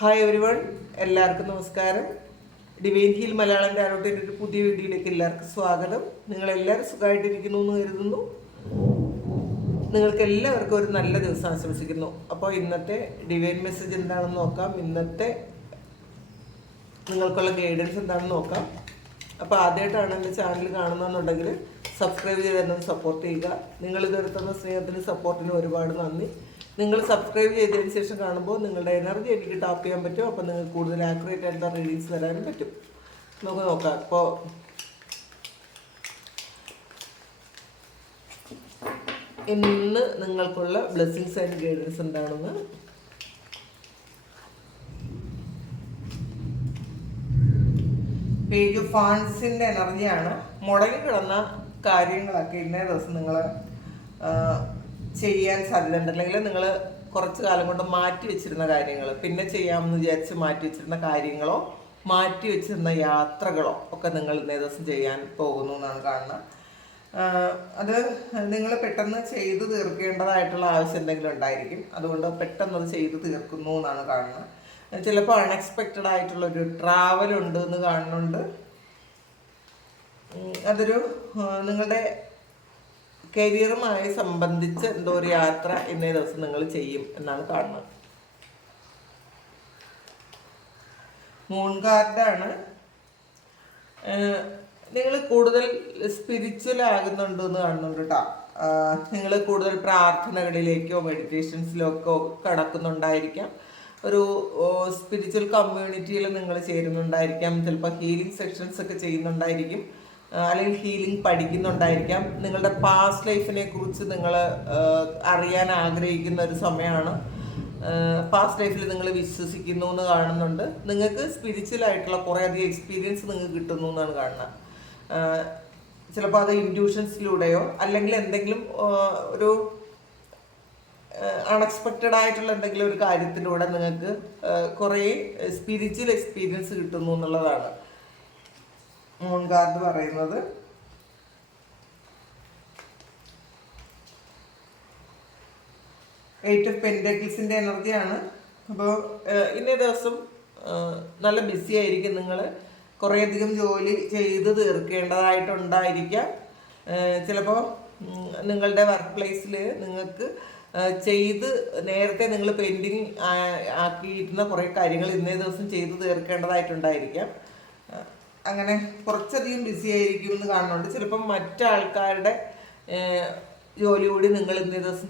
Hi everyone, എല്ലാവർക്കും നമസ്കാരം. Divine heal Malayalam ടാരോട്ടിൻ്റെ ഒരു പുതിയ വീഡിയോയിലേക്ക് എല്ലാവർക്കും സ്വാഗതം. നിങ്ങളെല്ലാവരും സുഖമായിട്ടിരിക്കുന്നു എന്ന് കരുതുന്നു. നിങ്ങൾക്ക് എല്ലാവർക്കും ഒരു നല്ല ദിവസം ആശംസിക്കുന്നു. അപ്പോൾ ഇന്നത്തെ ഡിവൈൻ മെസ്സേജ് എന്താണെന്ന് നോക്കാം. ഇന്നത്തെ നിങ്ങൾക്കുള്ള ഗൈഡൻസ് എന്താണെന്ന് നോക്കാം. അപ്പോൾ ആദ്യമായിട്ടാണ് എൻ്റെ ചാനൽ കാണുന്നതെന്നുണ്ടെങ്കിൽ സബ്സ്ക്രൈബ് ചെയ്ത് തന്നെ സപ്പോർട്ട് ചെയ്യുക. നിങ്ങളിതുവരെ തന്ന സ്നേഹത്തിനും സപ്പോർട്ടിനും ഒരുപാട് നന്ദി. നിങ്ങൾ സബ്സ്ക്രൈബ് ചെയ്തതിന് ശേഷം കാണുമ്പോൾ നിങ്ങളുടെ എനർജി എനിക്ക് ടാപ്പ് ചെയ്യാൻ പറ്റും. അപ്പോൾ നിങ്ങൾക്ക് കൂടുതൽ ആക്യുറേറ്റ് ആയിട്ടുള്ള റീഡിങ്സ് തരാനും പറ്റും. നമുക്ക് നോക്കാം. അപ്പോൾ ഇന്ന് നിങ്ങൾക്കുള്ള ബ്ലെസ്സിങ്സ് ആൻഡ് ഗൈഡൻസ് എന്താണെന്ന് പേജ് ഓഫ് ഫാൻസിൻ്റെ എനർജിയാണ്. മുടങ്ങി കിടന്ന കാര്യങ്ങളൊക്കെ ഇന്നേ ദിവസം നിങ്ങൾ ചെയ്യാൻ സാധ്യതയുണ്ട്. അല്ലെങ്കിൽ നിങ്ങൾ കുറച്ച് കാലം കൊണ്ട് മാറ്റി വെച്ചിരുന്ന കാര്യങ്ങൾ, പിന്നെ ചെയ്യാമെന്ന് വിചാരിച്ച് മാറ്റി വെച്ചിരുന്ന കാര്യങ്ങളോ മാറ്റി വെച്ചിരുന്ന യാത്രകളോ ഒക്കെ നിങ്ങൾ ഇന്നേ ദിവസം ചെയ്യാൻ പോകുന്നു എന്നാണ് കാണുന്നത്. അത് നിങ്ങൾ പെട്ടെന്ന് ചെയ്തു തീർക്കേണ്ടതായിട്ടുള്ള ആവശ്യം എന്തെങ്കിലും ഉണ്ടായിരിക്കും. അതുകൊണ്ട് പെട്ടെന്ന് അത് ചെയ്തു തീർക്കുന്നു എന്നാണ് കാണുന്നത്. ചിലപ്പോൾ അൺഎക്സ്പെക്റ്റഡ് ആയിട്ടുള്ളൊരു ട്രാവൽ ഉണ്ട് എന്ന് കാണുന്നുണ്ട്. അതൊരു നിങ്ങളുടെ കരിയറുമായി സംബന്ധിച്ച് എന്തോ ഒരു യാത്ര ഇന്നേ ദിവസം നിങ്ങൾ ചെയ്യും എന്നാണ് കാണുന്നത്. മൂൺ കാർഡാണ്. നിങ്ങൾ കൂടുതൽ സ്പിരിച്വൽ ആകുന്നുണ്ട് എന്ന് കാണുന്നുണ്ട് കേട്ടോ. നിങ്ങൾ കൂടുതൽ പ്രാർത്ഥനകളിലേക്കോ മെഡിറ്റേഷൻസിലേക്കോ കടക്കുന്നുണ്ടായിരിക്കാം. ഒരു സ്പിരിച്വൽ കമ്മ്യൂണിറ്റിയിൽ നിങ്ങൾ ചേരുന്നുണ്ടായിരിക്കാം. ചിലപ്പോൾ ഹീലിംഗ് സെക്ഷൻസ് ഒക്കെ ചെയ്യുന്നുണ്ടായിരിക്കും, അല്ലെങ്കിൽ ഹീലിംഗ് പഠിക്കുന്നുണ്ടായിരിക്കാം. നിങ്ങളുടെ പാസ്റ്റ് ലൈഫിനെ കുറിച്ച് നിങ്ങൾ അറിയാൻ ആഗ്രഹിക്കുന്ന ഒരു സമയമാണ്. പാസ്റ്റ് ലൈഫിൽ നിങ്ങൾ വിശ്വസിക്കുന്നു എന്ന് കാണുന്നുണ്ട്. നിങ്ങൾക്ക് സ്പിരിച്വൽ ആയിട്ടുള്ള കുറേയധികം എക്സ്പീരിയൻസ് നിങ്ങൾക്ക് കിട്ടുന്നു എന്നാണ് കാണുന്നത്. ചിലപ്പോൾ അത് ഇൻഡ്യൂഷൻസിലൂടെയോ അല്ലെങ്കിൽ എന്തെങ്കിലും ഒരു അൺഎക്സ്പെക്റ്റഡ് ആയിട്ടുള്ള എന്തെങ്കിലും ഒരു കാര്യത്തിലൂടെ നിങ്ങൾക്ക് കുറേ സ്പിരിച്വൽ എക്സ്പീരിയൻസ് കിട്ടുന്നു എന്നുള്ളതാണ് മൂൺ കാർഡ് പറയുന്നത്. എയ്റ്റ് ഓഫ് പെന്റക്കിൾസിൻ്റെ എനർജിയാണ്. അപ്പോൾ ഇന്നേ ദിവസം നല്ല ബിസി ആയിരിക്കും. നിങ്ങൾ കുറേയധികം ജോലി ചെയ്ത് തീർക്കേണ്ടതായിട്ടുണ്ടായിരിക്കാം. ചിലപ്പോൾ നിങ്ങളുടെ വർക്ക് പ്ലേസിൽ നിങ്ങൾക്ക് നേരത്തെ നിങ്ങൾ പെൻഡിങ് ആക്കിയിരുന്ന കുറേ കാര്യങ്ങൾ ഇന്നേ ദിവസം ചെയ്ത് തീർക്കേണ്ടതായിട്ടുണ്ടായിരിക്കാം. അങ്ങനെ കുറച്ചധികം ബിസി ആയിരിക്കും എന്ന് കാണുന്നുണ്ട്. ചിലപ്പം മറ്റാൾക്കാരുടെ ജോലി കൂടി നിങ്ങൾ ഇന്നേ ദിവസം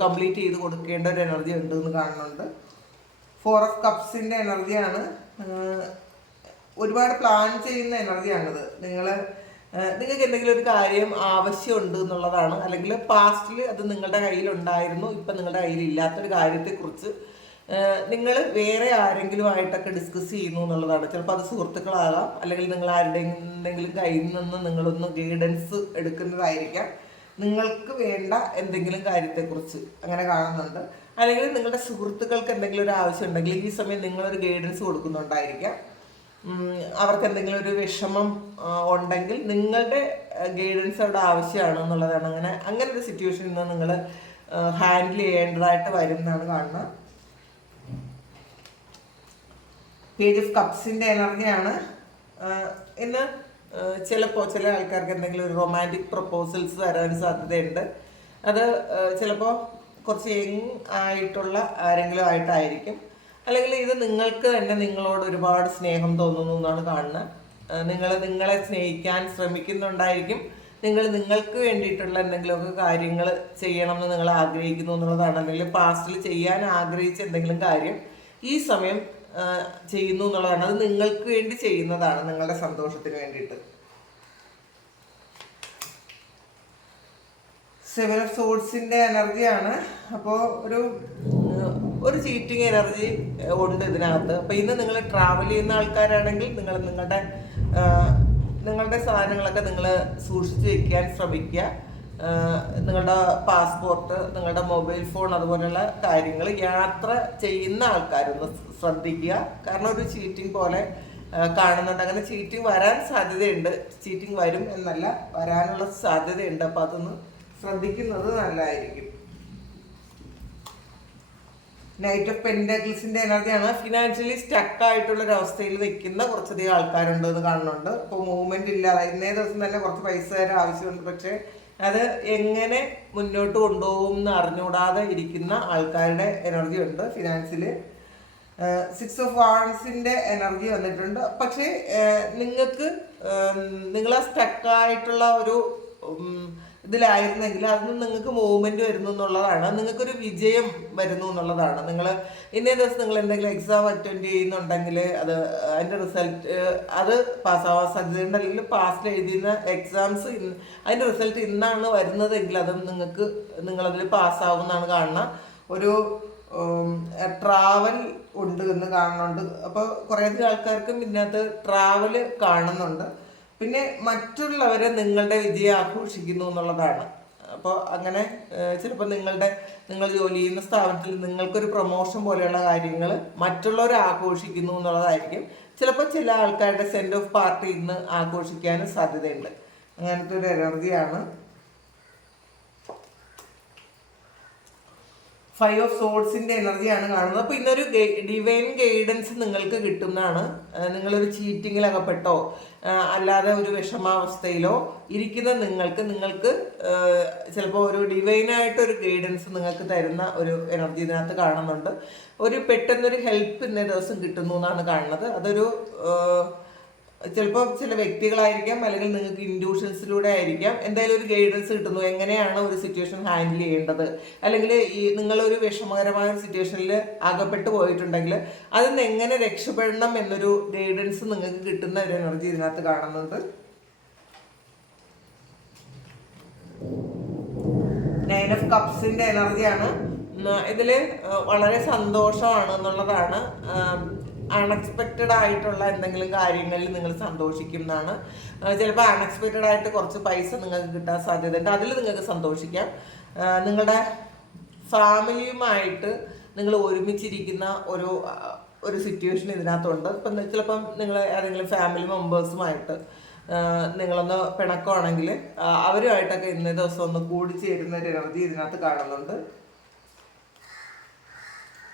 കംപ്ലീറ്റ് ചെയ്ത് കൊടുക്കേണ്ട ഒരു എനർജി ഉണ്ട് എന്ന് കാണുന്നുണ്ട്. ഫോർ ഓഫ് കപ്സിൻ്റെ എനർജിയാണ്. ഒരുപാട് പ്ലാൻ ചെയ്യുന്ന എനർജിയാണിത്. നിങ്ങൾക്ക് എന്തെങ്കിലും ഒരു കാര്യം ആവശ്യമുണ്ട് എന്നുള്ളതാണ്. അല്ലെങ്കിൽ പാസ്റ്റിൽ അത് നിങ്ങളുടെ കയ്യിലുണ്ടായിരുന്നു, ഇപ്പം നിങ്ങളുടെ കയ്യിലില്ലാത്തൊരു കാര്യത്തെക്കുറിച്ച് നിങ്ങൾ വേറെ ആരെങ്കിലും ആയിട്ടൊക്കെ ഡിസ്കസ് ചെയ്യുന്നു എന്നുള്ളതാണ്. ചിലപ്പോൾ അത് സുഹൃത്തുക്കളാകാം, അല്ലെങ്കിൽ നിങ്ങൾ എന്തെങ്കിലും കയ്യിൽ നിന്ന് നിങ്ങളൊന്ന് ഗൈഡൻസ് എടുക്കുന്നതായിരിക്കാം. നിങ്ങൾക്ക് വേണ്ട എന്തെങ്കിലും കാര്യത്തെക്കുറിച്ച് അങ്ങനെ കാണുന്നുണ്ട്. അല്ലെങ്കിൽ നിങ്ങളുടെ സുഹൃത്തുക്കൾക്ക് എന്തെങ്കിലും ഒരു ആവശ്യം ഉണ്ടെങ്കിൽ ഈ സമയം നിങ്ങളൊരു ഗൈഡൻസ് കൊടുക്കുന്നുണ്ടായിരിക്കാം. അവർക്ക് എന്തെങ്കിലും ഒരു വിഷമം ഉണ്ടെങ്കിൽ നിങ്ങളുടെ ഗൈഡൻസ് അവിടെ ആവശ്യമാണ് എന്നുള്ളതാണ്. അങ്ങനെ ഒരു സിറ്റുവേഷനിൽ നിന്ന് നിങ്ങൾ ഹാൻഡിൽ ചെയ്യേണ്ടതായിട്ട് വരും എന്നാണ് കാണുന്നത്. പേജ് ഓഫ് കപ്സിൻ്റെ എനർജിയാണ്. ഇന്ന് ചിലപ്പോൾ ചില ആൾക്കാർക്ക് എന്തെങ്കിലും ഒരു റൊമാൻറ്റിക് പ്രപ്പോസൽസ് വരാൻ സാധ്യതയുണ്ട്. അത് ചിലപ്പോൾ കുറച്ച് യങ് ആയിട്ടുള്ള ആരെങ്കിലും ആയിട്ടായിരിക്കും. അല്ലെങ്കിൽ ഇത് നിങ്ങൾക്ക് തന്നെ നിങ്ങളോട് ഒരുപാട് സ്നേഹം തോന്നുന്നു എന്നാണ് കാണുന്നത്. നിങ്ങളെ സ്നേഹിക്കാൻ ശ്രമിക്കുന്നുണ്ടായിരിക്കും. നിങ്ങൾക്ക് വേണ്ടിയിട്ടുള്ള എന്തെങ്കിലുമൊക്കെ കാര്യങ്ങൾ ചെയ്യണമെന്ന് നിങ്ങൾ ആഗ്രഹിക്കുന്നു എന്നുള്ളതാണ്. അല്ലെങ്കിൽ പാസ്റ്റിൽ ചെയ്യാൻ ആഗ്രഹിച്ച എന്തെങ്കിലും കാര്യം ഈ സമയം ചെയ്യുന്നു എന്നുള്ളതാണ്. അത് നിങ്ങൾക്ക് വേണ്ടി ചെയ്യുന്നതാണ്, നിങ്ങളുടെ സന്തോഷത്തിന് വേണ്ടിയിട്ട്. സെവൻ ഓഫ് സോഴ്സിൻ്റെ എനർജിയാണ്. അപ്പോൾ ഒരു ചീറ്റിംഗ് എനർജി ഉണ്ട് ഇതിനകത്ത്. അപ്പോൾ ഇന്ന് നിങ്ങൾ ട്രാവൽ ചെയ്യുന്ന ആൾക്കാരാണെങ്കിൽ നിങ്ങളുടെ സാധനങ്ങളൊക്കെ നിങ്ങൾ സൂക്ഷിച്ച് വയ്ക്കാൻ ശ്രമിക്കുക. നിങ്ങളുടെ പാസ്പോർട്ട്, നിങ്ങളുടെ മൊബൈൽ ഫോൺ, അതുപോലെയുള്ള കാര്യങ്ങൾ യാത്ര ചെയ്യുന്ന ആൾക്കാരൊന്ന് ശ്രദ്ധിക്കുക. കാരണം ഒരു ചീറ്റിംഗ് പോലെ കാണുന്നുണ്ട്. അങ്ങനെ ചീറ്റിംഗ് വരാൻ സാധ്യതയുണ്ട്. ചീറ്റിംഗ് വരും എന്നല്ല, വരാനുള്ള സാധ്യതയുണ്ട്. അപ്പോൾ അതൊന്ന് ശ്രദ്ധിക്കുന്നത് നല്ലതായിരിക്കും. നൈറ്റ് ഓഫ് പെന്റക്കിൾസിന്റെ എനർജിയാണ്. ഫിനാൻഷ്യലി സ്റ്റക്ക് ആയിട്ടുള്ള ഒരു അവസ്ഥയിൽ നിൽക്കുന്ന കുറച്ചധികം ആൾക്കാരുണ്ട് എന്ന് കാണുന്നുണ്ട്. അപ്പോൾ മൂവ്മെന്റ് ഇല്ലാതെ ഇന്നേ ദിവസം തന്നെ കുറച്ച് പൈസയുടെ ആവശ്യമുണ്ട്, പക്ഷെ അത് എങ്ങനെ മുന്നോട്ട് കൊണ്ടുപോകും എന്ന് അറിഞ്ഞുകൂടാതെ ഇരിക്കുന്ന ആൾക്കാരുടെ എനർജി ഉണ്ട് ഫിനാൻസില്. 6 ഓഫ് വാൺസിന്റെ എനർജി വന്നിട്ടുണ്ട്. പക്ഷേ നിങ്ങൾക്ക് നിങ്ങൾ ആ സ്റ്റക്കായിട്ടുള്ള ഒരു ഇതിലായിരുന്നെങ്കിൽ അതിന് നിങ്ങൾക്ക് മൂവ്മെന്റ് വരുന്നു എന്നുള്ളതാണ്, നിങ്ങൾക്കൊരു വിജയം വരുന്നു എന്നുള്ളതാണ്. നിങ്ങൾ ഇന്നേ ദിവസം നിങ്ങൾ എന്തെങ്കിലും എക്സാം അറ്റൻഡ് ചെയ്യുന്നുണ്ടെങ്കിൽ അത് അതിൻ്റെ റിസൾട്ട് അത് പാസ്സാവാൻ സാധ്യതയുണ്ട്. അല്ലെങ്കിൽ പാസ്റ്റിൽ എഴുതിയുന്ന എക്സാംസ് അതിൻ്റെ റിസൾട്ട് ഇന്നാണ് വരുന്നതെങ്കിൽ അത് നിങ്ങളതിൽ പാസ്സാവുമെന്നാണ് കാണുന്ന ഒരു ട്രാവൽ ഉണ്ട് എന്ന് കാണുന്നുണ്ട്. അപ്പോൾ കുറേയധികം ആൾക്കാർക്കും ഇതിനകത്ത് ട്രാവല് കാണുന്നുണ്ട്. പിന്നെ മറ്റുള്ളവരെ നിങ്ങളുടെ വിജയം ആഘോഷിക്കുന്നു എന്നുള്ളതാണ്. അപ്പോൾ അങ്ങനെ ചിലപ്പോൾ നിങ്ങൾ ജോലി ചെയ്യുന്ന സ്ഥാപനത്തിൽ നിങ്ങൾക്കൊരു പ്രൊമോഷൻ പോലെയുള്ള കാര്യങ്ങൾ മറ്റുള്ളവർ ആഘോഷിക്കുന്നു എന്നുള്ളതായിരിക്കും. ചിലപ്പോൾ ചില ആൾക്കാരുടെ സെൻഡ് ഓഫ് പാർട്ടി ഇന്ന് ആഘോഷിക്കാനും സാധ്യതയുണ്ട്. അങ്ങനത്തെ ഒരു എനർജിയാണ്. 5 ഓഫ് സോൾസിന്റെ എനർജിയാണ് കാണുന്നത്. അപ്പോൾ ഇന്നൊരു ഡിവൈൻ ഗൈഡൻസ് നിങ്ങൾക്ക് കിട്ടുന്നതാണ്. നിങ്ങളൊരു ചീറ്റിങ്ങിൽ അകപ്പെട്ടോ അല്ലാതെ ഒരു വിഷമാവസ്ഥയിലോ ഇരിക്കുന്ന നിങ്ങൾക്ക് ചിലപ്പോൾ ഒരു ഡിവൈനായിട്ടൊരു ഗൈഡൻസ് നിങ്ങൾക്ക് തരുന്ന ഒരു എനർജി ഇതിനകത്ത് കാണുന്നുണ്ട്. പെട്ടെന്നൊരു ഹെൽപ്പ് ഇന്നേ ദിവസം കിട്ടുന്നു എന്നാണ് കാണുന്നത്. അതൊരു ചിലപ്പോൾ ചില വ്യക്തികളായിരിക്കാം, അല്ലെങ്കിൽ നിങ്ങൾക്ക് ഇൻഡ്യൂഷൻസിലൂടെ ആയിരിക്കാം. എന്തായാലും ഒരു ഗൈഡൻസ് കിട്ടുന്നു, എങ്ങനെയാണ് ഒരു സിറ്റുവേഷൻ ഹാൻഡിൽ ചെയ്യേണ്ടത്, അല്ലെങ്കിൽ നിങ്ങളൊരു വിഷമകരമായ സിറ്റുവേഷനിൽ അകപ്പെട്ടു പോയിട്ടുണ്ടെങ്കിൽ അതിൽ നിന്ന് എങ്ങനെ രക്ഷപ്പെടണം എന്നൊരു ഗൈഡൻസ് നിങ്ങൾക്ക് കിട്ടുന്ന ഒരു എനർജി ഇതിനകത്ത് കാണുന്നുണ്ട്. 9 ഓഫ് കപ്സിന്റെ എനർജിയാണ്. ഇതിൽ വളരെ സന്തോഷമാണ് എന്നുള്ളതാണ്. അൺഎക്സ്പെക്റ്റഡ് ആയിട്ടുള്ള എന്തെങ്കിലും കാര്യങ്ങളിൽ നിങ്ങൾ സന്തോഷിക്കുന്നതാണ്. ചിലപ്പോൾ അൺഎക്സ്പെക്റ്റഡ് ആയിട്ട് കുറച്ച് പൈസ നിങ്ങൾക്ക് കിട്ടാൻ സാധ്യതയുണ്ട്, അതിൽ നിങ്ങൾക്ക് സന്തോഷിക്കാം. നിങ്ങളുടെ ഫാമിലിയുമായിട്ട് നിങ്ങൾ ഒരുമിച്ചിരിക്കുന്ന ഒരു സിറ്റുവേഷൻ ഇതിനകത്തുണ്ട്. ഇപ്പം ചിലപ്പം നിങ്ങൾ ഏതെങ്കിലും ഫാമിലി മെമ്പേഴ്സുമായിട്ട് നിങ്ങളൊന്ന് പിണക്കമാണെങ്കിൽ അവരുമായിട്ടൊക്കെ ഇന്നേ ദിവസം ഒന്ന് കൂടിച്ചേരുന്ന ഒരു എനർജി ഇതിനകത്ത് കാണുന്നുണ്ട്.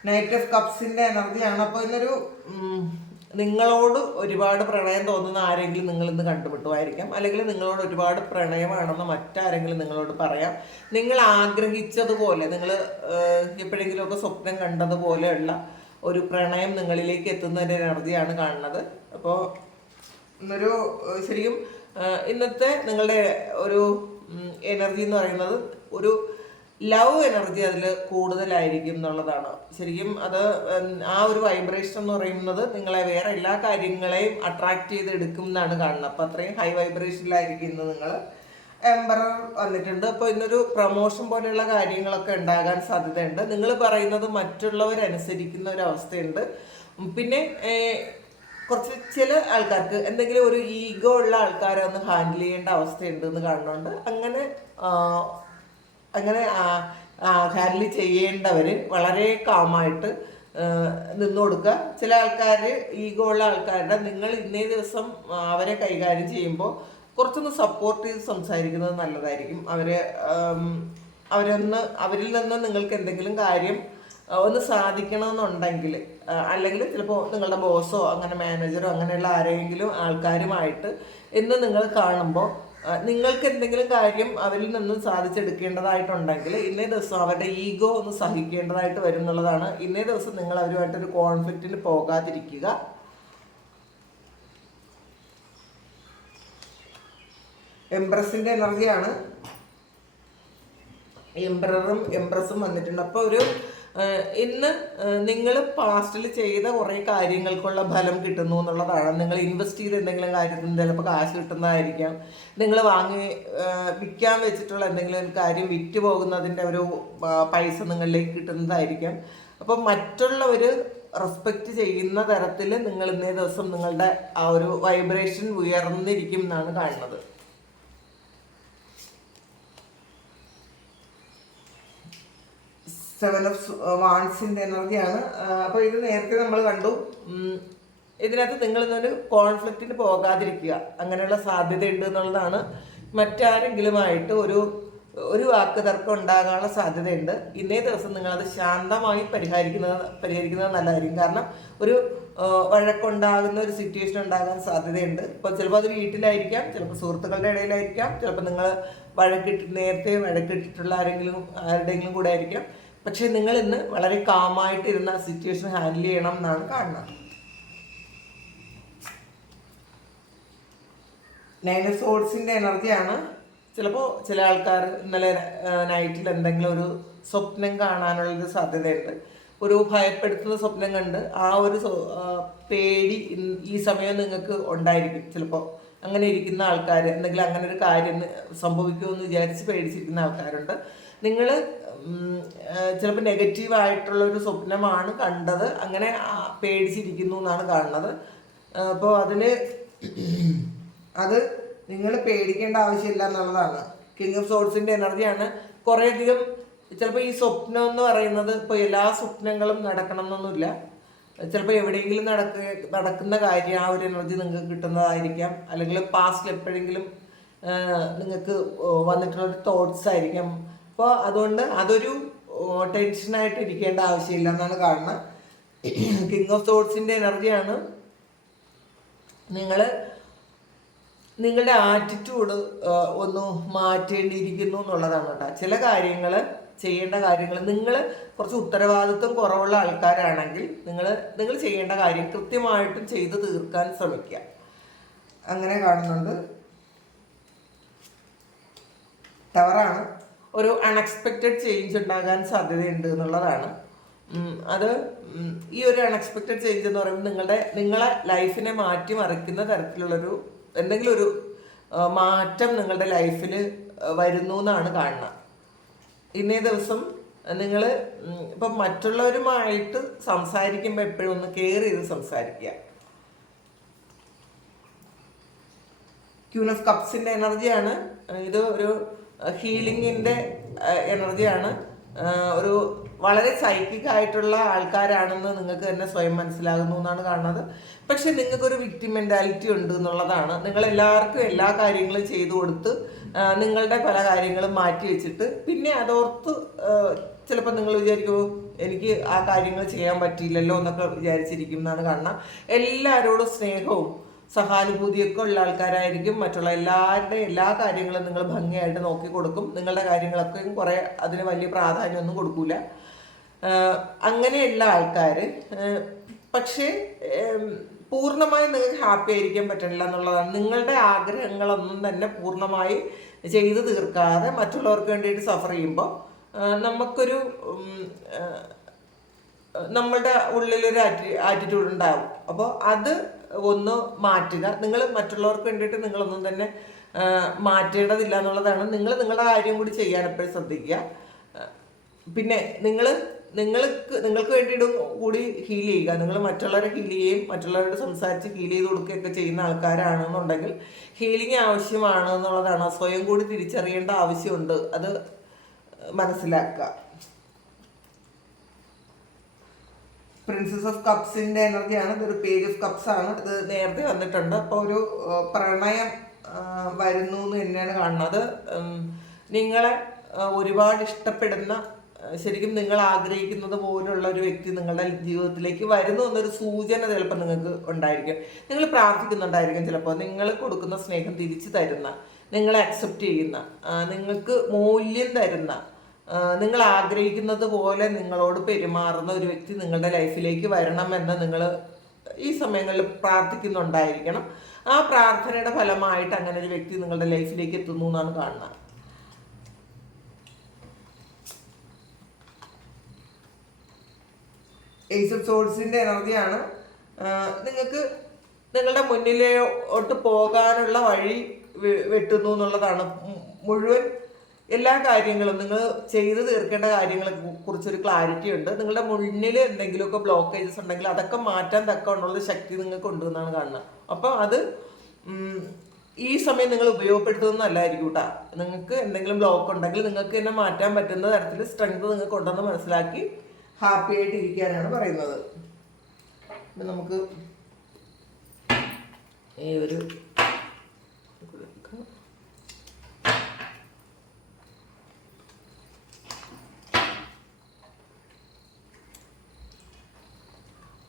നൈറ്റ് ഓഫ് കപ്സിന്റെ എനർജിയാണ്. അപ്പോൾ ഇന്നൊരു നിങ്ങളോട് ഒരുപാട് പ്രണയം തോന്നുന്ന ആരെങ്കിലും നിങ്ങൾ ഇന്ന് കണ്ടുപിട്ടുമായിരിക്കാം, അല്ലെങ്കിൽ നിങ്ങളോട് ഒരുപാട് പ്രണയമാണെന്ന് മറ്റാരെങ്കിലും നിങ്ങളോട് പറയാം. നിങ്ങൾ ആഗ്രഹിച്ചതുപോലെ, നിങ്ങൾ എപ്പോഴെങ്കിലുമൊക്കെ സ്വപ്നം കണ്ടതുപോലെയുള്ള ഒരു പ്രണയം നിങ്ങളിലേക്ക് എത്തുന്ന ഒരു എനർജിയാണ് കാണുന്നത്. അപ്പോൾ ഇന്നൊരു ശരിക്കും ഇന്നത്തെ നിങ്ങളുടെ ഒരു എനർജി എന്ന് പറയുന്നത് ഒരു ലവ് എനർജി അതിൽ കൂടുതലായിരിക്കും എന്നുള്ളതാണ്. ശരിക്കും അത് ആ ഒരു വൈബ്രേഷൻ എന്ന് പറയുന്നത് നിങ്ങളെ വേറെ എല്ലാ കാര്യങ്ങളെയും അട്രാക്ട് ചെയ്ത് എടുക്കും എന്നാണ് കാണുന്നത്. അപ്പം അത്രയും ഹൈ വൈബ്രേഷനിലായിരിക്കും ഇന്ന് നിങ്ങൾ. എംബറർ വന്നിട്ടുണ്ട്. അപ്പോൾ ഇന്നൊരു പ്രൊമോഷൻ പോലെയുള്ള കാര്യങ്ങളൊക്കെ ഉണ്ടാകാൻ സാധ്യതയുണ്ട്. നിങ്ങൾ പറയുന്നത് മറ്റുള്ളവരനുസരിക്കുന്ന ഒരു അവസ്ഥയുണ്ട്. പിന്നെ കുറച്ച് ചില ആൾക്കാർക്ക് എന്തെങ്കിലും ഒരു ഈഗോ ഉള്ള ആൾക്കാരെ ഒന്ന് ഹാൻഡിൽ ചെയ്യേണ്ട അവസ്ഥയുണ്ട് എന്ന് കാണുന്നുണ്ട്. അങ്ങനെ ഹാൻഡിൽ ചെയ്യേണ്ടവർ വളരെ കാമായിട്ട് നിന്ന് കൊടുക്കുക. ചില ആൾക്കാർ ഈഗോ ഉള്ള ആൾക്കാരുടെ നിങ്ങൾ ഇന്നേ ദിവസം അവരെ കൈകാര്യം ചെയ്യുമ്പോൾ കുറച്ചൊന്ന് സപ്പോർട്ട് ചെയ്ത് സംസാരിക്കുന്നത് നല്ലതായിരിക്കും. അവരിൽ നിന്ന് നിങ്ങൾക്ക് എന്തെങ്കിലും കാര്യം ഒന്ന് സാധിക്കണമെന്നുണ്ടെങ്കിൽ, അല്ലെങ്കിൽ ചിലപ്പോൾ നിങ്ങളുടെ ബോസോ അങ്ങനെ മാനേജറോ അങ്ങനെയുള്ള ആരെങ്കിലും ആൾക്കാരുമായിട്ട് ഇന്ന് നിങ്ങൾ കാണുമ്പോൾ നിങ്ങൾക്ക് എന്തെങ്കിലും കാര്യം അവരിൽ നിന്നും സാധിച്ചെടുക്കേണ്ടതായിട്ടുണ്ടെങ്കിൽ ഇന്നേ ദിവസം അവരുടെ ഈഗോ ഒന്ന് സഹിക്കേണ്ടതായിട്ട് വരും എന്നുള്ളതാണ്. ഇന്നേ ദിവസം നിങ്ങൾ അവരുമായിട്ടൊരു കോൺഫ്ലിക്റ്റിന് പോകാതിരിക്കുക. എംപ്രസിന്റെ എനർജിയാണ്. എംപററും എംപ്രസും വന്നിട്ടുണ്ട്. അപ്പോൾ ഇന്ന് നിങ്ങൾ പാസ്റ്റിൽ ചെയ്ത കുറേ കാര്യങ്ങൾക്കുള്ള ഫലം കിട്ടുന്നു എന്നുള്ളതാണ്. നിങ്ങൾ ഇൻവെസ്റ്റ് ചെയ്ത് എന്തെങ്കിലും കാര്യത്തിന് ചിലപ്പോൾ കാശ് കിട്ടുന്നതായിരിക്കാം. നിങ്ങൾ വിൽക്കാൻ വെച്ചിട്ടുള്ള എന്തെങ്കിലും കാര്യം വിറ്റ് പോകുന്നതിൻ്റെ ഒരു പൈസ നിങ്ങളിലേക്ക് കിട്ടുന്നതായിരിക്കാം. അപ്പോൾ മറ്റുള്ളവർ റെസ്പെക്റ്റ് ചെയ്യുന്ന തരത്തിൽ നിങ്ങൾ ഇന്നേ ദിവസം നിങ്ങളുടെ ആ ഒരു വൈബ്രേഷൻ ഉയർന്നിരിക്കും എന്നാണ് കാണുന്നത്. 7 ഓഫ് വാൺസിൻ്റെ എനർജിയാണ്. അപ്പോൾ ഇത് നേരത്തെ നമ്മൾ കണ്ടു. ഇതിനകത്ത് നിങ്ങൾ ഇന്നൊരു കോൺഫ്ലിക്റ്റിന് പോകാതിരിക്കുക, അങ്ങനെയുള്ള സാധ്യതയുണ്ട് എന്നുള്ളതാണ്. മറ്റാരെങ്കിലുമായിട്ട് ഒരു വാക്ക് തർക്കം ഉണ്ടാകാനുള്ള സാധ്യതയുണ്ട്. ഇന്നേ ദിവസം നിങ്ങളത് ശാന്തമായി പരിഹരിക്കുന്നത് നല്ലതായിരിക്കും. കാരണം ഒരു വഴക്കുണ്ടാകുന്ന ഒരു സിറ്റുവേഷൻ ഉണ്ടാകാൻ സാധ്യതയുണ്ട്. ഇപ്പോൾ ചിലപ്പോൾ അത് വീട്ടിലായിരിക്കാം, ചിലപ്പോൾ സുഹൃത്തുക്കളുടെ ഇടയിലായിരിക്കാം, ചിലപ്പോൾ നിങ്ങൾ നേരത്തെ വഴക്കിട്ടിട്ടുള്ള ആരുടെയെങ്കിലും കൂടെ ആയിരിക്കാം. പക്ഷെ നിങ്ങൾ ഇന്ന് വളരെ കാമായിട്ടിരുന്ന സിറ്റുവേഷൻ ഹാൻഡിൽ ചെയ്യണം എന്നാണ് കാണുന്നത്. 9 ഓഫ് സോർഡ്സിൻ്റെ എനർജിയാണ്. ചിലപ്പോൾ ചില ആൾക്കാർ ഇന്നലെ നൈറ്റിൽ എന്തെങ്കിലും ഒരു സ്വപ്നം കാണാനുള്ളൊരു സാധ്യതയുണ്ട്. ഒരു ഭയപ്പെടുത്തുന്ന സ്വപ്നം കണ്ട് ആ ഒരു പേടി ഈ സമയം നിങ്ങൾക്ക് ഉണ്ടായിരിക്കും. ചിലപ്പോൾ അങ്ങനെ ഇരിക്കുന്ന ആൾക്കാർ, എന്തെങ്കിലും അങ്ങനെ ഒരു കാര്യം സംഭവിക്കുമെന്ന് വിചാരിച്ച് പേടിച്ചിരിക്കുന്ന ആൾക്കാരുണ്ട്. നിങ്ങൾ ചിലപ്പോൾ നെഗറ്റീവായിട്ടുള്ളൊരു സ്വപ്നമാണ് കണ്ടത്, അങ്ങനെ പേടിച്ചിരിക്കുന്നു എന്നാണ് കാണുന്നത്. അപ്പോൾ അത് നിങ്ങൾ പേടിക്കേണ്ട ആവശ്യമില്ല എന്നുള്ളതാണ്. കിങ് ഓഫ് സോർഡ്സിൻ്റെ എനർജിയാണ്. കുറേയധികം ചിലപ്പോൾ ഈ സ്വപ്നം എന്ന് പറയുന്നത് ഇപ്പോൾ എല്ലാ സ്വപ്നങ്ങളും നടക്കണം എന്നൊന്നുമില്ല. ചിലപ്പോൾ എവിടെയെങ്കിലും നടക്കുന്ന കാര്യം ആ ഒരു എനർജി നിങ്ങൾക്ക് കിട്ടുന്നതായിരിക്കാം. അല്ലെങ്കിൽ പാസ്റ്റിൽ എപ്പോഴെങ്കിലും നിങ്ങൾക്ക് വന്നിട്ടുള്ളൊരു തോട്ട്സ് ആയിരിക്കാം. അപ്പോൾ അതുകൊണ്ട് അതൊരു ടെൻഷനായിട്ട് ഇരിക്കേണ്ട ആവശ്യമില്ല എന്നാണ് കാണുന്നത്. കിങ് ഓഫ് സോർഡ്സിൻ്റെ എനർജിയാണ്. നിങ്ങളുടെ ആറ്റിറ്റ്യൂഡ് ഒന്ന് മാറ്റേണ്ടിയിരിക്കുന്നു എന്നുള്ളതാണ് കേട്ടോ. ചില കാര്യങ്ങൾ, ചെയ്യേണ്ട കാര്യങ്ങൾ, നിങ്ങൾ കുറച്ച് ഉത്തരവാദിത്വം കുറവുള്ള ആൾക്കാരാണെങ്കിൽ നിങ്ങൾ ചെയ്യേണ്ട കാര്യം കൃത്യമായിട്ടും ചെയ്ത് തീർക്കാൻ ശ്രമിക്കുക. അങ്ങനെ കാണുന്നുണ്ട്. ടവറാണ്. ഒരു അൺഎക്സ്പെക്റ്റഡ് ചേഞ്ച് ഉണ്ടാകാൻ സാധ്യതയുണ്ട് എന്നുള്ളതാണ്. ഈ ഒരു അൺഎക്സ്പെക്റ്റഡ് ചേഞ്ച് എന്ന് പറയുമ്പോൾ നിങ്ങളെ ലൈഫിനെ മാറ്റിമറിക്കുന്ന തരത്തിലുള്ളൊരു എന്തെങ്കിലും ഒരു മാറ്റം നിങ്ങളുടെ ലൈഫിൽ വരുന്നു എന്നാണ് കാണുന്നത്. ഇന്നേ ദിവസം നിങ്ങൾ ഇപ്പം മറ്റുള്ളവരുമായിട്ട് സംസാരിക്കുമ്പോൾ എപ്പോഴും ഒന്ന് കെയർ ചെയ്ത് സംസാരിക്കുക. ക്യൂൻ ഓഫ് കപ്സിൻ്റെ എനർജിയാണ്. ഇത് ഒരു ഹീലിങ്ങിൻ്റെ എനർജിയാണ്. ഒരു വളരെ സൈക്കിക് ആയിട്ടുള്ള ആൾക്കാരാണെന്ന് നിങ്ങൾക്ക് തന്നെ സ്വയം മനസ്സിലാകുന്നു എന്നാണ് കാണുന്നത്. പക്ഷെ നിങ്ങൾക്കൊരു വിക്ടിം മെൻറ്റാലിറ്റി ഉണ്ട് എന്നുള്ളതാണ്. നിങ്ങളെല്ലാവർക്കും എല്ലാ കാര്യങ്ങളും ചെയ്തു കൊടുത്ത് നിങ്ങളുടെ പല കാര്യങ്ങളും മാറ്റി വെച്ചിട്ട് പിന്നെ അതോർത്ത് ചിലപ്പോൾ നിങ്ങൾ വിചാരിക്കുമോ എനിക്ക് ആ കാര്യങ്ങൾ ചെയ്യാൻ പറ്റിയില്ലല്ലോ എന്നൊക്കെ വിചാരിച്ചിരിക്കും എന്നാണ് കാണുന്നത്. എല്ലാവരോടും സ്നേഹവും സഹാനുഭൂതിയൊക്കെ ഉള്ള ആൾക്കാരായിരിക്കും. മറ്റുള്ള എല്ലാവരുടെയും എല്ലാ കാര്യങ്ങളും നിങ്ങൾ ഭംഗിയായിട്ട് നോക്കി കൊടുക്കും. നിങ്ങളുടെ കാര്യങ്ങളൊക്കെ കുറേ അതിന് വലിയ പ്രാധാന്യമൊന്നും കൊടുക്കൂല. അങ്ങനെയുള്ള ആൾക്കാർ. പക്ഷേ പൂർണ്ണമായും നിങ്ങൾക്ക് ഹാപ്പി ആയിരിക്കാൻ പറ്റില്ല എന്നുള്ളതാണ്. നിങ്ങളുടെ ആഗ്രഹങ്ങളൊന്നും തന്നെ പൂർണ്ണമായി ചെയ്തു തീർക്കാതെ മറ്റുള്ളവർക്ക് വേണ്ടിയിട്ട് സഫർ ചെയ്യുമ്പോൾ നമുക്കൊരു നമ്മളുടെ ഉള്ളിലൊരു ആറ്റിറ്റ്യൂഡ് ഉണ്ടാകും. അപ്പോൾ അത് ഒന്ന് മാറ്റുക. നിങ്ങൾ മറ്റുള്ളവർക്ക് വേണ്ടിയിട്ട് നിങ്ങളൊന്നും തന്നെ മാറ്റേണ്ടതില്ല എന്നുള്ളതാണ്. നിങ്ങളുടെ കാര്യം കൂടി ചെയ്യാൻ എപ്പോഴും ശ്രദ്ധിക്കുക. പിന്നെ നിങ്ങൾക്ക് വേണ്ടിയിട്ടും കൂടി ഹീൽ ചെയ്യുക. നിങ്ങൾ മറ്റുള്ളവരെ ഹീൽ ചെയ്യുകയും മറ്റുള്ളവരോട് സംസാരിച്ച് ഹീൽ ചെയ്ത് കൊടുക്കുകയൊക്കെ ചെയ്യുന്ന ആൾക്കാരാണെന്നുണ്ടെങ്കിൽ ഹീലിംഗ് ആവശ്യമാണ് എന്നുള്ളതാണ്. സ്വയം കൂടി തിരിച്ചറിയേണ്ട ആവശ്യമുണ്ട്. അത് മനസ്സിലാക്കുക. പ്രിൻസസ് ഓഫ് കപ്സിൻ്റെ എനർജിയാണ്. ഇതൊരു പേജ് ഓഫ് കപ്സ് ആണ്. ഇത് നേരത്തെ വന്നിട്ടുണ്ട്. അപ്പോൾ ഒരു പ്രണയം വരുന്നു എന്ന് തന്നെയാണ് കാണുന്നത്. നിങ്ങളെ ഒരുപാട് ഇഷ്ടപ്പെടുന്ന, ശരിക്കും നിങ്ങൾ ആഗ്രഹിക്കുന്നത് പോലുള്ള ഒരു വ്യക്തി നിങ്ങളുടെ ജീവിതത്തിലേക്ക് വരുന്നു എന്നൊരു സൂചന ചിലപ്പോൾ നിങ്ങൾക്ക് ഉണ്ടായിരിക്കും. നിങ്ങൾ പ്രാർത്ഥിക്കുന്നുണ്ടായിരിക്കും. ചിലപ്പോൾ നിങ്ങൾ കൊടുക്കുന്ന സ്നേഹം തിരിച്ചു തരുന്ന, നിങ്ങളെ അക്സെപ്റ്റ് ചെയ്യുന്ന, നിങ്ങൾക്ക് മൂല്യം തരുന്ന, നിങ്ങൾ ആഗ്രഹിക്കുന്നത് പോലെ നിങ്ങളോട് പെരുമാറുന്ന ഒരു വ്യക്തി നിങ്ങളുടെ ലൈഫിലേക്ക് വരണമെന്ന് നിങ്ങൾ ഈ സമയങ്ങളിൽ പ്രാർത്ഥിക്കുന്നുണ്ടായിരിക്കണം. ആ പ്രാർത്ഥനയുടെ ഫലമായിട്ട് അങ്ങനെ ഒരു വ്യക്തി നിങ്ങളുടെ ലൈഫിലേക്ക് എത്തുന്നു എന്നാണ് കാണുന്നത്. ഏസ് ഓഫ് സോർഡ്സിൻ്റെ എനർജിയാണ്. നിങ്ങൾക്ക് നിങ്ങളുടെ മുന്നിലോട്ട് പോകാനുള്ള വഴി വെട്ടുന്നു എന്നുള്ളതാണ്. മുഴുവൻ എല്ലാ കാര്യങ്ങളും നിങ്ങൾ ചെയ്ത് തീർക്കേണ്ട കാര്യങ്ങളെ കുറിച്ചൊരു ക്ലാരിറ്റി ഉണ്ട്. നിങ്ങളുടെ മുന്നിൽ എന്തെങ്കിലുമൊക്കെ ബ്ലോക്കേജസ് ഉണ്ടെങ്കിൽ അതൊക്കെ മാറ്റാൻ തക്കമുള്ള ശക്തി നിങ്ങൾക്ക് ഉണ്ട് എന്നാണ് കാണുന്നത്. അപ്പോൾ അത് ഈ സമയം നിങ്ങൾ ഉപയോഗപ്പെടുത്തുന്നതല്ലായിരിക്കും കേട്ടോ. നിങ്ങൾക്ക് എന്തെങ്കിലും ബ്ലോക്ക് ഉണ്ടെങ്കിൽ നിങ്ങൾക്ക് തന്നെ മാറ്റാൻ പറ്റുന്ന തരത്തിൽ സ്ട്രെങ്ത് നിങ്ങൾക്ക് ഉണ്ടെന്ന് മനസ്സിലാക്കി ഹാപ്പി ആയിട്ട് ഇരിക്കാനാണ് പറയുന്നത്. നമുക്ക് ഈ ഒരു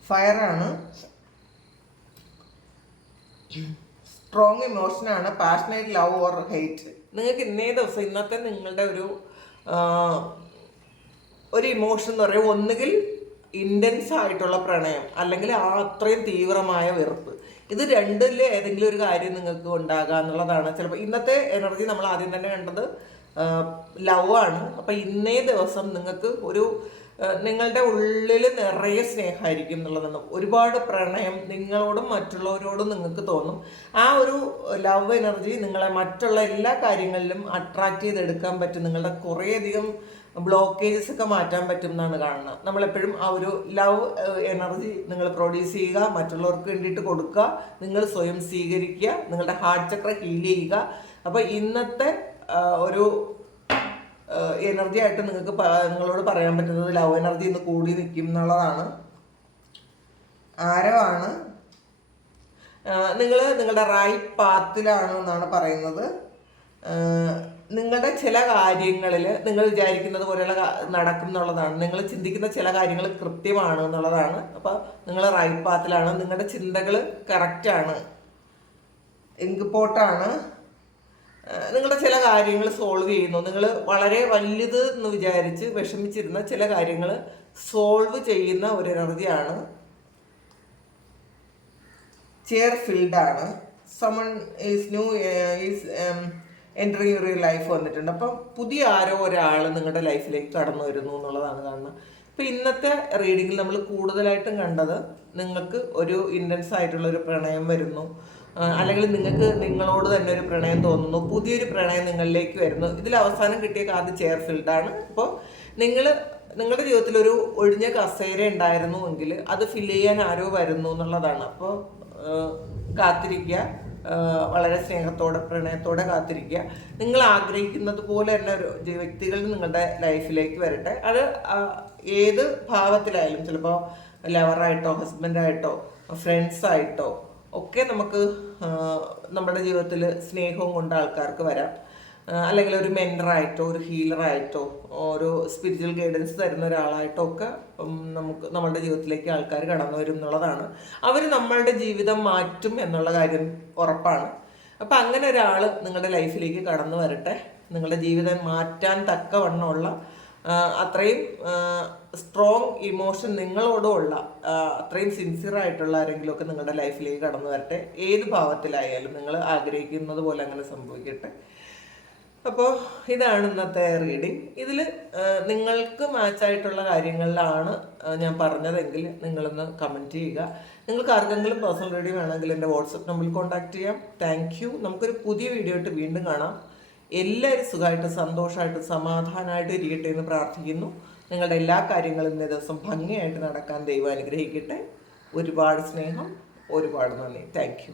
ഫയറാണ്, സ്ട്രോങ് ഇമോഷനാണ്, പാഷനേറ്റ് ലവ് ഓർ ഹെയ്റ്റ്. നിങ്ങൾക്ക് ഇന്നേ ദിവസം ഇന്നത്തെ നിങ്ങളുടെ ഒരു ഇമോഷൻ എന്ന് പറയുമ്പോൾ ഒന്നുകിൽ ഇൻറ്റൻസ് ആയിട്ടുള്ള പ്രണയം അല്ലെങ്കിൽ ആ അത്രയും തീവ്രമായ വെറുപ്പ്. ഇത് രണ്ടിൽ ഏതെങ്കിലും ഒരു കാര്യം നിങ്ങൾക്ക് ഉണ്ടാകുക എന്നുള്ളതാണ്. ചിലപ്പോൾ ഇന്നത്തെ എനർജി നമ്മൾ ആദ്യം തന്നെ കണ്ടത് ലവ് ആണ്. അപ്പം ഇന്നേ ദിവസം നിങ്ങൾക്ക് നിങ്ങളുടെ ഉള്ളിൽ നിറയെ സ്നേഹമായിരിക്കും എന്നുള്ളതാണ്. ഒരുപാട് പ്രണയം നിങ്ങളോടും മറ്റുള്ളവരോടും നിങ്ങൾക്ക് തോന്നും. ആ ഒരു ലവ് എനർജി നിങ്ങളെ മറ്റുള്ള എല്ലാ കാര്യങ്ങളിലും അട്രാക്റ്റ് ചെയ്തെടുക്കാൻ പറ്റും. നിങ്ങളുടെ കുറേയധികം ബ്ലോക്കേജസ് ഒക്കെ മാറ്റാൻ പറ്റും എന്നാണ് കാണുന്നത്. നമ്മളെപ്പോഴും ആ ഒരു ലവ് എനർജി നിങ്ങൾ പ്രൊഡ്യൂസ് ചെയ്യുക, മറ്റുള്ളവർക്ക് വേണ്ടിയിട്ട് കൊടുക്കുക, നിങ്ങൾ സ്വയം സ്വീകരിക്കുക, നിങ്ങളുടെ ഹാർട്ട് ചക്ര ഹീൽ ചെയ്യുക. അപ്പോൾ ഇന്നത്തെ ഒരു എനർജി ആയിട്ട് നിങ്ങളോട് പറയാൻ പറ്റുന്നത് ലവ് എനർജി ഇന്ന് കൂടി നിൽക്കും എന്നുള്ളതാണ്. ആരവാണ് നിങ്ങളുടെ റൈറ്റ് പാത്തിലാണ് എന്നാണ് പറയുന്നത്. നിങ്ങളുടെ ചില കാര്യങ്ങളിൽ നിങ്ങൾ വിചാരിക്കുന്നത് പോലെയുള്ള നടക്കും എന്നുള്ളതാണ്. നിങ്ങൾ ചിന്തിക്കുന്ന ചില കാര്യങ്ങൾ കൃത്യമാണ് എന്നുള്ളതാണ്. അപ്പോൾ നിങ്ങൾ റൈറ്റ് പാത്തിലാണ്, നിങ്ങളുടെ ചിന്തകൾ കറക്റ്റാണ്. ഇങ്ക് പോട്ടാണ്, നിങ്ങളുടെ ചില കാര്യങ്ങൾ സോൾവ് ചെയ്യുന്നു. നിങ്ങൾ വളരെ വലുത് എന്ന് വിചാരിച്ച് വിഷമിച്ചിരുന്ന ചില കാര്യങ്ങൾ സോൾവ് ചെയ്യുന്ന ഒരു എനർജിയാണ്. ചെയർ ഫിൽഡാണ്, someone is new is entering your life വന്നിട്ടുണ്ട്. അപ്പം പുതിയ ആരോ ഒരാൾ നിങ്ങളുടെ ലൈഫിലേക്ക് കടന്നു വരുന്നു എന്നുള്ളതാണ് കാണുന്നത്. അപ്പം ഇന്നത്തെ റീഡിങ്ങിൽ നമ്മൾ കൂടുതലായിട്ടും കണ്ടത് നിങ്ങൾക്ക് ഒരു ഇൻറ്റൻസ് ആയിട്ടുള്ള ഒരു പ്രണയം വരുന്നു, അല്ലെങ്കിൽ നിങ്ങൾക്ക് നിങ്ങളോട് തന്നെ ഒരു പ്രണയം തോന്നുന്നു, പുതിയൊരു പ്രണയം നിങ്ങളിലേക്ക് വരുന്നു. ഇതിൽ അവസാനം കിട്ടിയ കാർഡ് ചെയർ ഫിൽഡാണ്. അപ്പോൾ നിങ്ങളുടെ ജീവിതത്തിൽ ഒരു ഒഴിഞ്ഞ കസേര ഉണ്ടായിരുന്നുവെങ്കിൽ അത് ഫില്ല് ചെയ്യാൻ ആരോ വരുന്നു എന്നുള്ളതാണ്. അപ്പോൾ കാത്തിരിക്കുക, വളരെ സ്നേഹത്തോടെ പ്രണയത്തോടെ കാത്തിരിക്കുക. നിങ്ങൾ ആഗ്രഹിക്കുന്നത് പോലെ തന്നെ ഒരു വ്യക്തികൾ നിങ്ങളുടെ ലൈഫിലേക്ക് വരട്ടെ. അത് ഏത് ഭാവത്തിലായാലും, ചിലപ്പോൾ ലവറായിട്ടോ ഹസ്ബൻഡായിട്ടോ ഫ്രണ്ട്സായിട്ടോ ഒക്കെ നമുക്ക് നമ്മുടെ ജീവിതത്തിൽ സ്നേഹവും കൊണ്ട് ആൾക്കാർക്ക് വരാം. അല്ലെങ്കിൽ ഒരു മെൻറ്ററായിട്ടോ ഒരു ഹീലറായിട്ടോ ഒരു സ്പിരിച്വൽ ഗൈഡൻസ് തരുന്ന ഒരാളായിട്ടോ ഒക്കെ നമ്മളുടെ ജീവിതത്തിലേക്ക് ആൾക്കാർ കടന്നു വരും എന്നുള്ളതാണ്. അവർ നമ്മളുടെ ജീവിതം മാറ്റും എന്നുള്ള കാര്യം ഉറപ്പാണ്. അപ്പം അങ്ങനെ ഒരാൾ നിങ്ങളുടെ ലൈഫിലേക്ക് കടന്നു വരട്ടെ. നിങ്ങളുടെ ജീവിതം മാറ്റാൻ തക്കവണ്ണമുള്ള അത്രയും സ്ട്രോങ് ഇമോഷൻ നിങ്ങളോടുമുള്ള അത്രയും സിൻസിയറായിട്ടുള്ള ആരെങ്കിലുമൊക്കെ നിങ്ങളുടെ ലൈഫിലേക്ക് കടന്നു വരട്ടെ. ഏത് ഭാവത്തിലായാലും നിങ്ങൾ ആഗ്രഹിക്കുന്നത് പോലെ അങ്ങനെ സംഭവിക്കട്ടെ. അപ്പോൾ ഇതാണ് ഇന്നത്തെ റീഡിങ്. ഇതിൽ നിങ്ങൾക്ക് മാച്ചായിട്ടുള്ള കാര്യങ്ങളിലാണ് ഞാൻ പറഞ്ഞതെങ്കിൽ നിങ്ങളൊന്ന് കമൻറ്റ് ചെയ്യുക. നിങ്ങൾക്ക് ആർക്കെങ്കിലും പേഴ്സണൽ റീഡിങ് വേണമെങ്കിൽ എൻ്റെ വാട്സപ്പ് നമ്പറിൽ കോൺടാക്റ്റ് ചെയ്യാം. Thank you. നമുക്കൊരു പുതിയ വീഡിയോ ആയിട്ട് വീണ്ടും കാണാം. എല്ലാവരും സുഖമായിട്ട് സന്തോഷമായിട്ട് സമാധാനമായിട്ട് ഇരിക്കട്ടെ എന്ന് പ്രാർത്ഥിക്കുന്നു. നിങ്ങളുടെ എല്ലാ കാര്യങ്ങളും ഇന്നേ ദിവസം ഭംഗിയായിട്ട് നടക്കാൻ ദൈവം അനുഗ്രഹിക്കട്ടെ. ഒരുപാട് സ്നേഹം, ഒരുപാട് നന്ദി. Thank you.